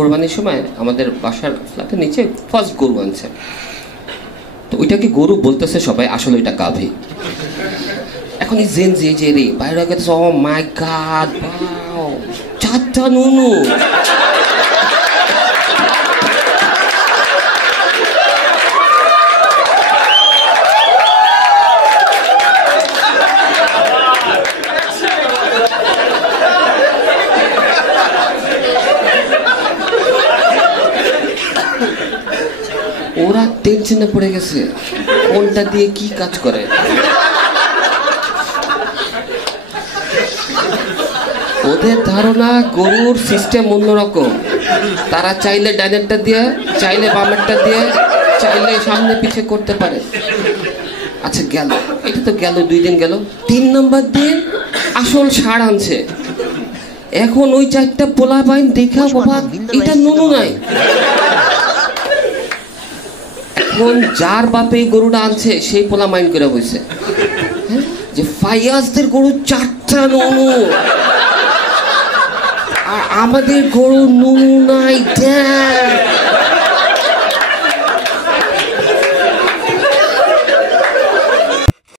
কোরবানির সময় আমাদের বাসার ফ্ল্যাটের নিচে ফার্স্ট গরু আনছে। তো ওইটাকে গরু বলতেছে সবাই, আসলে ওইটা গাভী। এখন এই জেন যে রে বাইরে গেছে, ও মাই গড, ওয়াও, 4টা নুনু। ওরা টেনশনে পড়ে গেছে কোনটা দিয়ে কি কাজ করে। ওদের ধারণা গরুর সিস্টেম অন্যরকম, তারা চাইলে ডাইনেরটা দিয়ে, চাইলে বামেরটা দিয়ে, চাইলে সামনে পিছে করতে পারে। আচ্ছা গেল, এটা তো গেল, 2 দিন গেল। 3 নম্বর দিন আসল ষাঁড় আনছে। এখন ওই 4টা পোলা বাইন দেখা বাবা এটা নুনু নাই। এখন যার বাপে এই গরুটা আনছে সেই পোলা মাইন্ড করে বসে যে ফাইয়াজদের গরু 4টা নুনু, আর আমাদের গরু নুনু নাই।